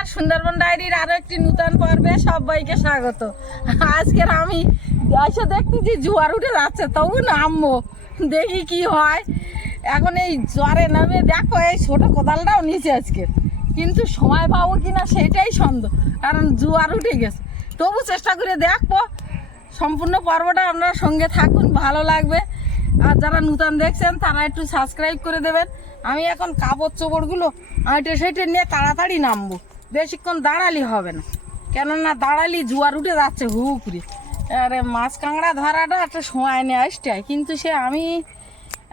নমস্কার সুন্দরবন ডায়েরির আরও একটি নূতন পর্বে সবাইকে স্বাগত। আজকের আমি এসে দেখতেছি জোয়ার উঠে যাচ্ছে, তবু নামবো দেখি কি হয়। এখন এই জ্বরে নামে দেখো এই ছোট কোদালটাও নিচে আজকে। কিন্তু সময় পাবো কিনা সেটাই সন্দেহ, কারণ জোয়ার উঠে গেছে। তবু চেষ্টা করে দেখব, সম্পূর্ণ পর্বটা আপনারা সঙ্গে থাকুন, ভালো লাগবে। আর যারা নূতন দেখছেন, তারা একটু সাবস্ক্রাইব করে দেবেন। আমি এখন কাপড় চোপড়গুলো আইটে সেটে নিয়ে তাড়াতাড়ি নামবো। বেশিক্ষণ দাঁড়ালি হবে না। কেননা দাঁড়ালি জুয়ার উঠে যাচ্ছে হু করে। আরে মাছ কাঁকড়া ধরাটা একটা সময় নিয়ে আসতে হয়। কিন্তু সে আমি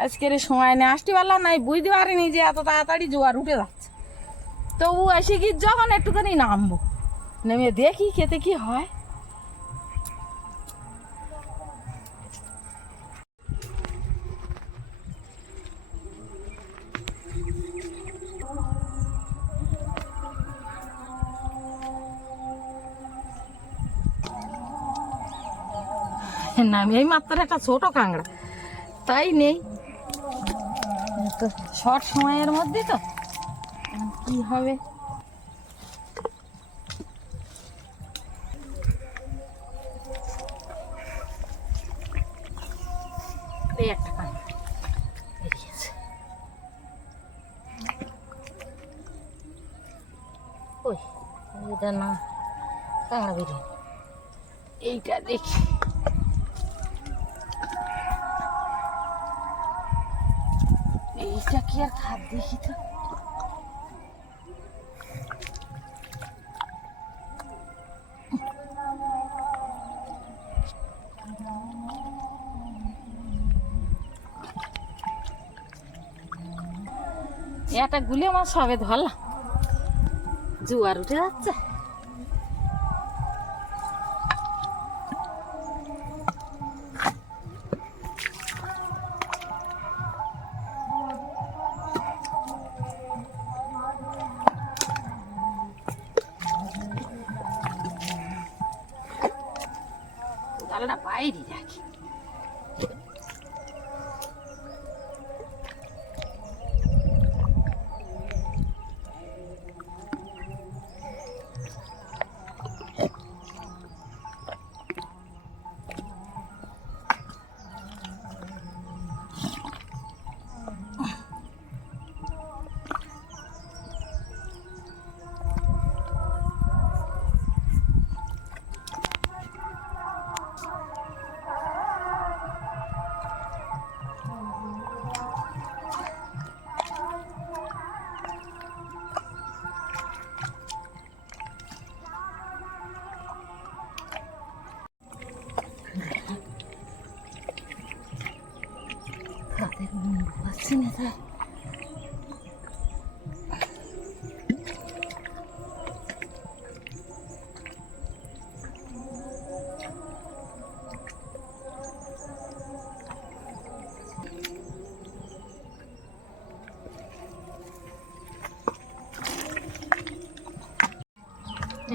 আজকের সময় নিয়ে আসতে পারলাম নাই বুঝতে পারিনি যে এত তাড়াতাড়ি জোয়ার উঠে যাচ্ছে। তবু এসে কি যখন একটুখানি নামবো, নেমে দেখি খেতে কি হয়। না এই মাত্র একটা ছোট কাঁকড়া। তাই নেই। তো শর্ট সময়ের মধ্যে তো। কি হবে? এই একটা কাঁকড়া। ওই এটা না কাঁকড়া বেরিয়ে এইটা দেখি। কি খাদ দেখি তো। এটা গুলে মাছ সবে ধরলাম। জুয়ার উঠে যাচ্ছে।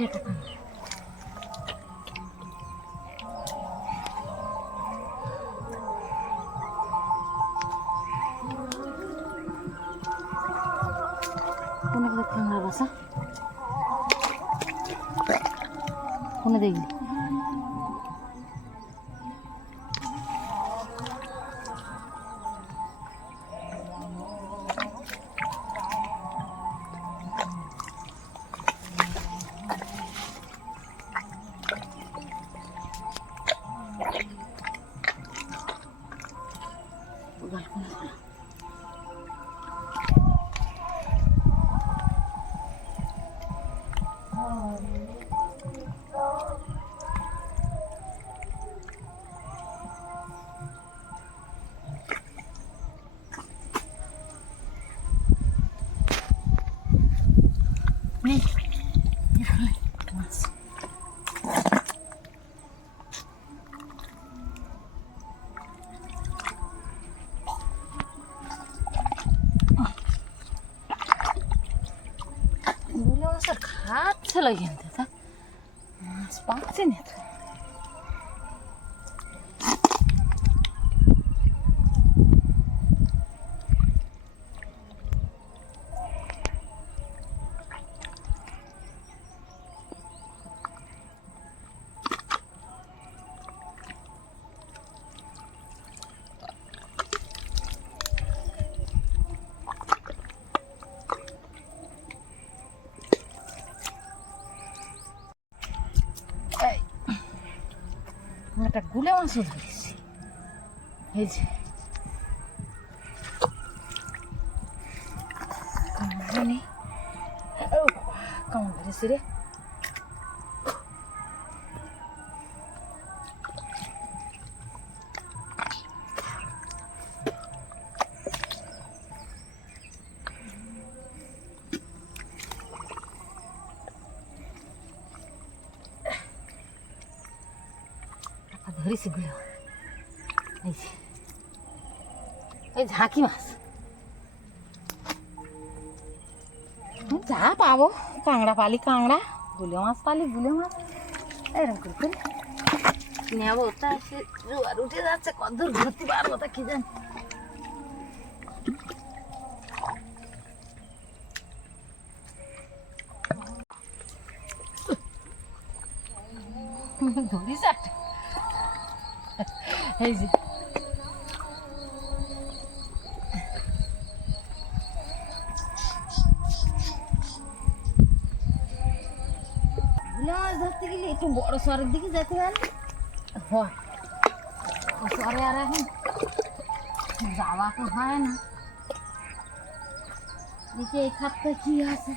এটা কামড়। কোনে কোনে কামড়া বাসা কোনে দেখবি খাচ্ছে লাগে তা মাছ পাচ্ছে একটা গুলে মাছও ধরেছি। এই যে। কামড় ধরেছি রে? ঝাঁকি মাছ যা পাবো কাঁংড়া পালি কাঁংড়া গুলে মাছ পালি গুলে মাছ, এরকম করে করে। নেব তা সে জোয়ার উঠে যাচ্ছে, কত দূর ঘুরতে পারব তা কি জানি। ধরিস এই যে মাছ ধরতে গেলে একটু বড় সরের দিকে যেতে পারে হয়। সরে আর এখন যাওয়া তো হয় না। দেখি এই খাতটা কি আছে?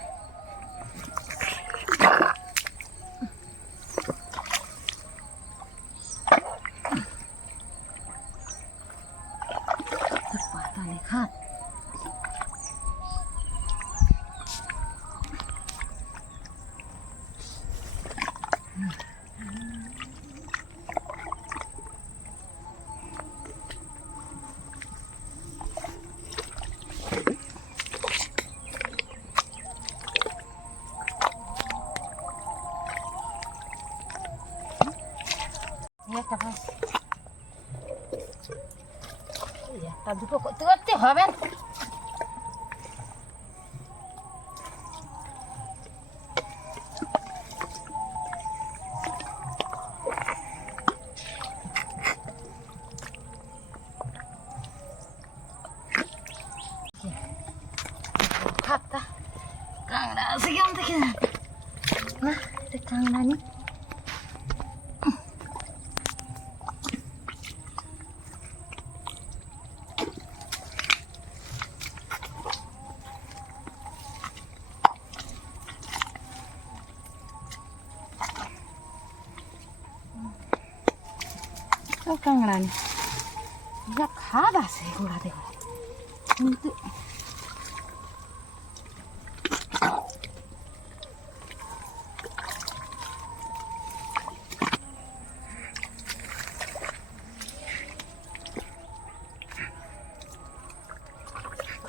একটা দুটো করতে করতে হবে না। খাতা কাংড়া আছে কেমন দেখে না না এটা কাংড়া নি ও কাংড়া নি যা খাদ আছে গোড়াতে কিন্তু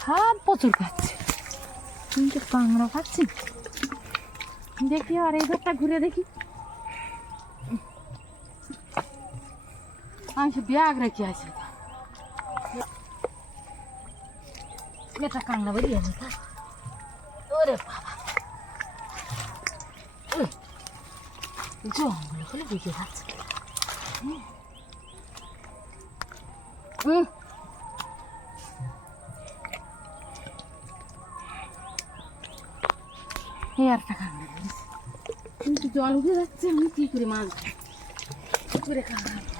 খাদ প্রচুর খাচ্ছে। কিন্তু কাংড়া খাচ্ছি দেখি আর এই ঘরটা ঘুরে দেখি। আমি সে ব্যাগ রেখে আছি এটা বেরিয়ে আছে তা ওরে বাবা জঙ্গল হলে বেঁকে যাচ্ছে হুম। একটা ধরেছি কিন্তু জল উঠে যাচ্ছে আমি কি করে মাছ করে কাঁকড়া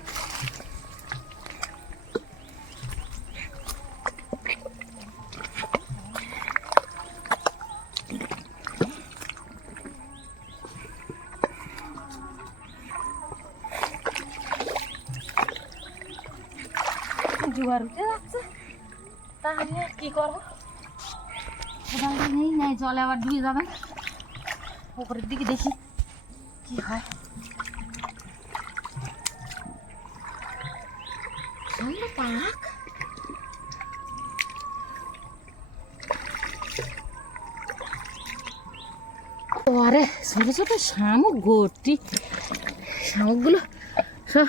জোয়ার উঠে যাচ্ছে তাহলে আর কি করব কোদালটা নেই নাই জলে আবার ডুবে যাবে উপরের দিকে দেখি কি হয় সুন্দর পাক পরে ছোট ছোট শামুক ভর্তি শামুকগুলো সব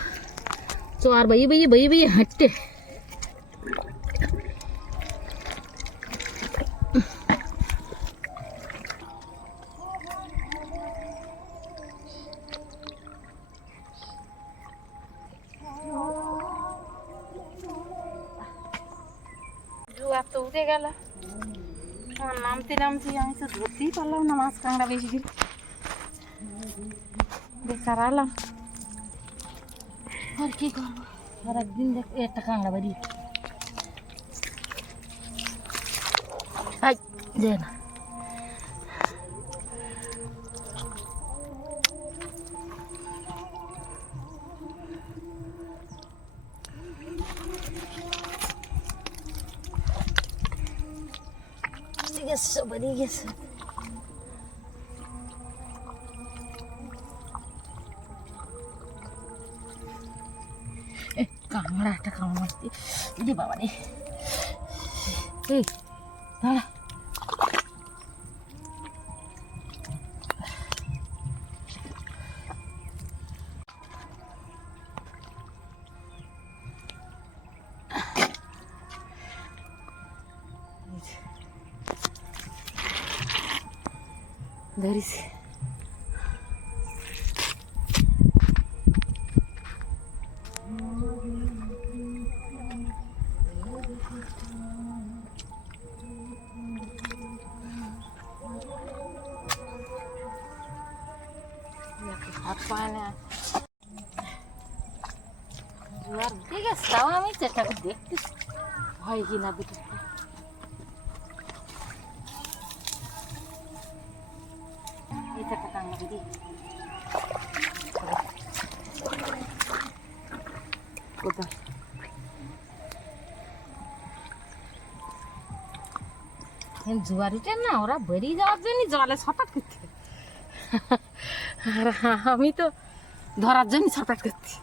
চর বাইয়ে বাইয়ে বাইয়ে বাইয়ে হাঁটতে তো উঠে গেল। আমার নামতে নামতে আমি তো ধরতেই পারলাম না মাছ কাঁকড়া বেশি। করে বেকার আলাম আর কি করব? আর একদিন দেখ একটা কাঁকড়া বাড়ি। দে না। সব বেরিয়ে গেছে কামড়া একটা কামড় মারতে। বাবা রে এই দাঁড়া। তাও আমি চেষ্টা করে দেখতেছি হয় কি না দুটো জুয়ারিটা না, ওরা বেরিয়ে যাওয়ার জন্য জলে ছটাক করতে আর আমি তো ধরার জন্য ছটাক করছি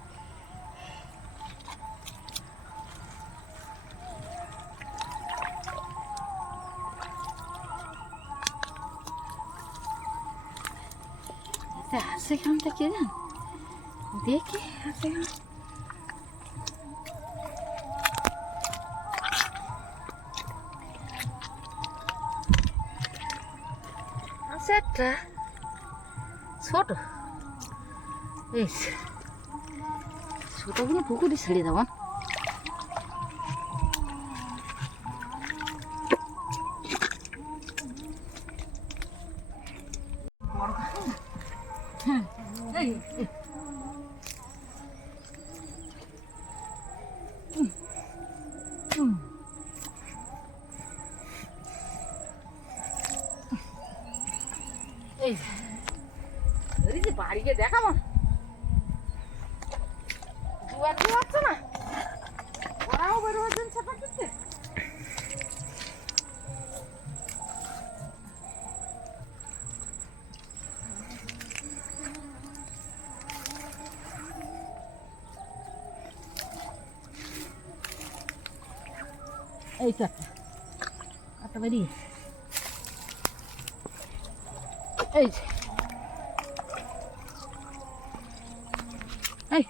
আছে খানটা কে জান দেখি আছে আছে একটা। ছোট। বেশ ছোটগুলো পুকুরে ছেড়ে দেবো এই তো একটা। একটা বেরিয়ে এই যে। এই।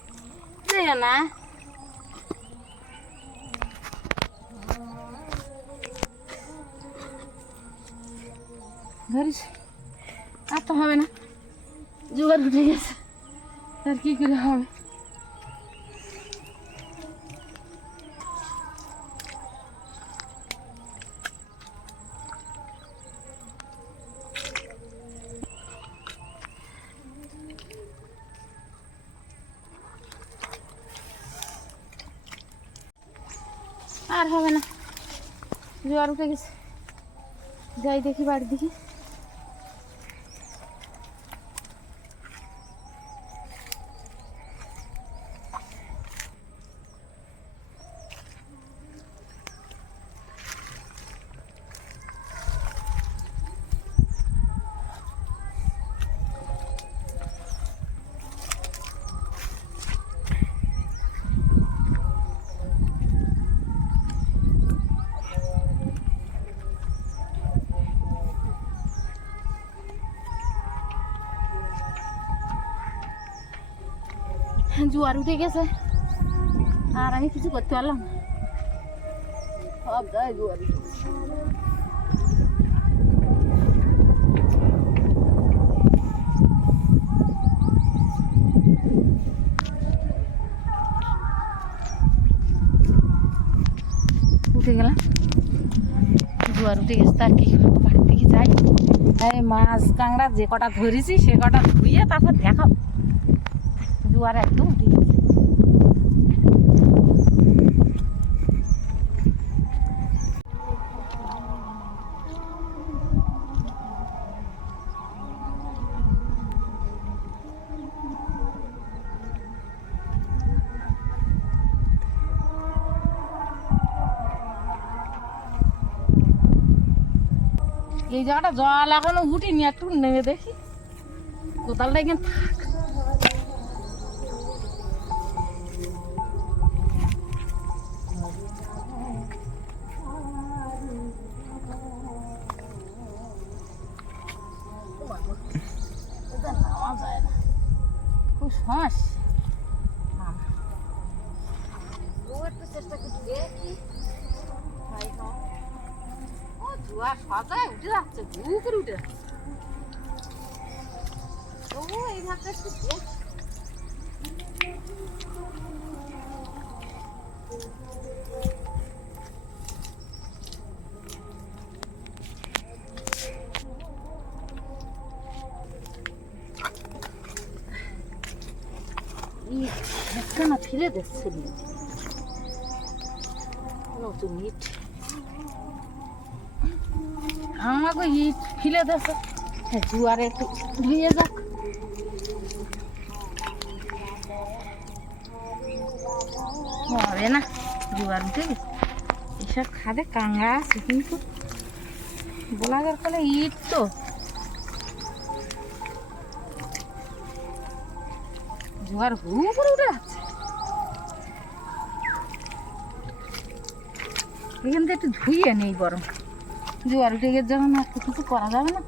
যেও না। ধরিস। আর তো হবে না। জোগাড় উঠে গেছে। আর কি করে হবে? আর হবে না। জোয়ার উঠে গেছে। যাই দেখি বাড়ি দেখি জোয়ার উঠে গেছে। আর আমি কিছু করতে পারলাম উঠে গেলাম। জোয়ার উঠে গেছে তার কি বাড়ির দিকে যাই। এই মাছ কাঁকড়া যে কটা ধরেছি, সে কটা ধুয়ে তারপর দেখাও জোয়ার একদম জায়গাটা জল এখনও উঠিনি একটু নেমে দেখি কোদালটা এখানে থাক খুব একটু চেষ্টা করছি। ও জুয়া সাজায় উঠে যাচ্ছে ঘু করে উঠে যাচ্ছে। তবু এই ভাবটা একটু একখানা ফেলে দিচ্ছে নতুন ইট আমাকে ইট ফেলে দিচ্ছে জুয়ারে একটু ধুয়ে যাক। হবে না জুয়ার উঠে এসব খাদে কাঙ্গা আছে কিন্তু। বলাগের ফলে ইট তো। জোয়ার হু করে উঠে যাচ্ছে। এখান থেকে একটু ধুইয়ে নেই বরং। জোয়ার উঠে গেছে যখন আর কিছু করা যাবে না।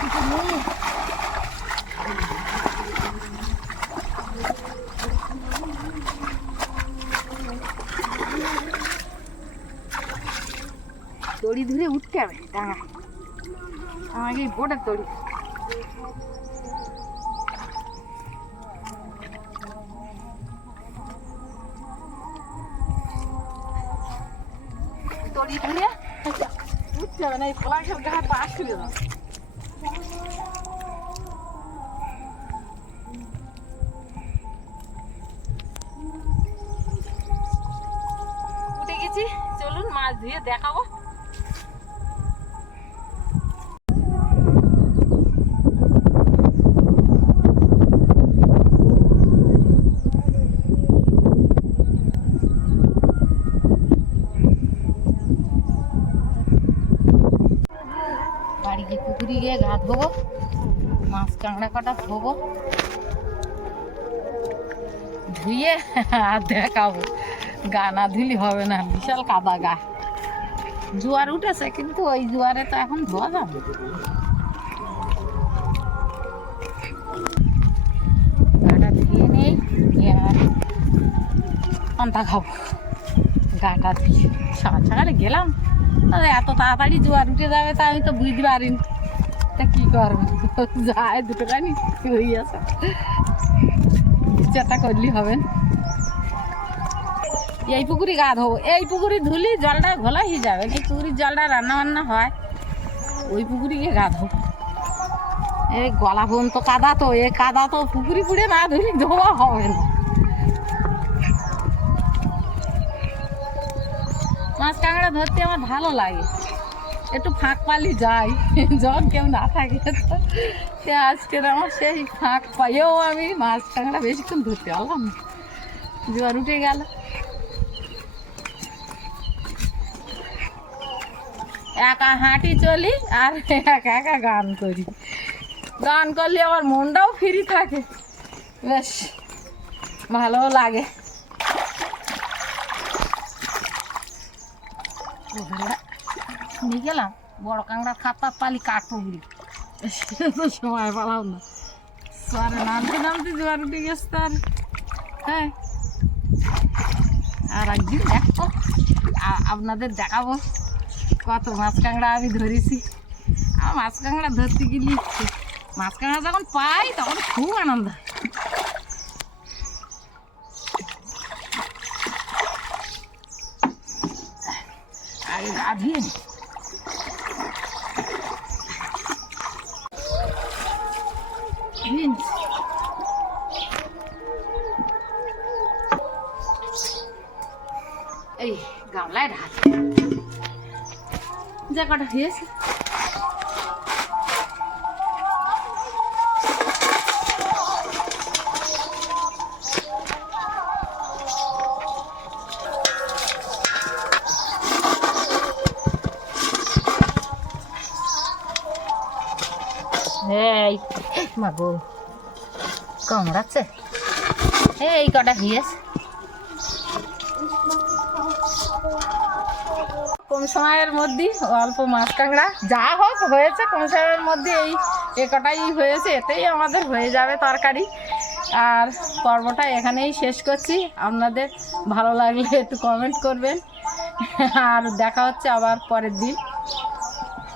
কিছু নেই। দড়ি ধরে উঠতে হবে ডাঙা আমাকে এই দড়ি। উঠতে হবে না এই পলাশের গায়ে পাশ উঠে গেছি চলুন মাছ ধুয়ে দেখাবো। কাঁকড়া কাটা ধোবো। ধুয়ে আর দেখাবো। গা না ধুলি হবে না, বিশাল কাদা গা। জোয়ার উঠেছে, কিন্তু ওই জোয়ারে তো এখন ধোয়া যাবে গাটা ধুয়ে নেই পান্তা খাব। গাটা ধুয়ে সকাল সকালে গেলাম। এত তাড়াতাড়ি জোয়ার উঠে যাবে তা আমি তো বুঝতে পারিনি। তা কি করব? যায় দুটো রানি, হয়ে চেষ্টা করলি হবে। এই পুকুরি গা ধোবো। এই পুকুরি ধুলি জলটা ঘোলা হয়ে যাবে। এই পুকুরির জলটা রান্না বান্না হয়, ওই পুকুরি গিয়ে গা ধোবো। এই গলা পর্যন্ত কাদা তো এ কাদা তো পুকুরি পুড়ে না ধুলি ধোয়া হবে না। মাছ কাঁকড়া ধরতে আমার ভালো লাগে। একটু ফাঁক পালি যাই। যখন কেউ না থাকে সে আজকের আমার সেই ফাঁক পাইয়েও আমি মাছ কাঁকড়া বেশিক্ষণ ধরতে পারলাম না। জোয়ার উঠে গেল। একা হাঁটি চলি আর একা একা গান করি। গান করলে আমার মনটাও ফ্রি থাকে। বেশ, ভালো লাগে। নিয়ে গেলাম, বড় কাঁকড়া খাতা পালি কাটবো বলি তো সময় পালাম না। সরে নামতে নামতে জোয়ার উঠে গেছে তার। হ্যাঁ। আর একদিন দেখো আপনাদের দেখাবো কত মাছ কাঁকড়া আমি ধরেছি। আর মাছ কাঁকড়া ধরতে গেলি মাছ কাঁকড়া যখন পাই, তখন খুব আনন্দ। হয় আগে গা ধুয়ে। যা হয়েছে। এই মাগো কমড়াচ্ছে এই কটা হয়েছে? কম সময়ের মধ্যে অল্প মাছ কাঁকড়া যা হোক হয়েছে কম সময়ের মধ্যে এই একটাই কটাই হয়েছে, এতেই আমাদের হয়ে যাবে তরকারি। আর পর্বটা এখানেই শেষ করছি। আপনাদের ভালো লাগলে একটু কমেন্ট করবেন। আর দেখা হচ্ছে আবার পরের দিন।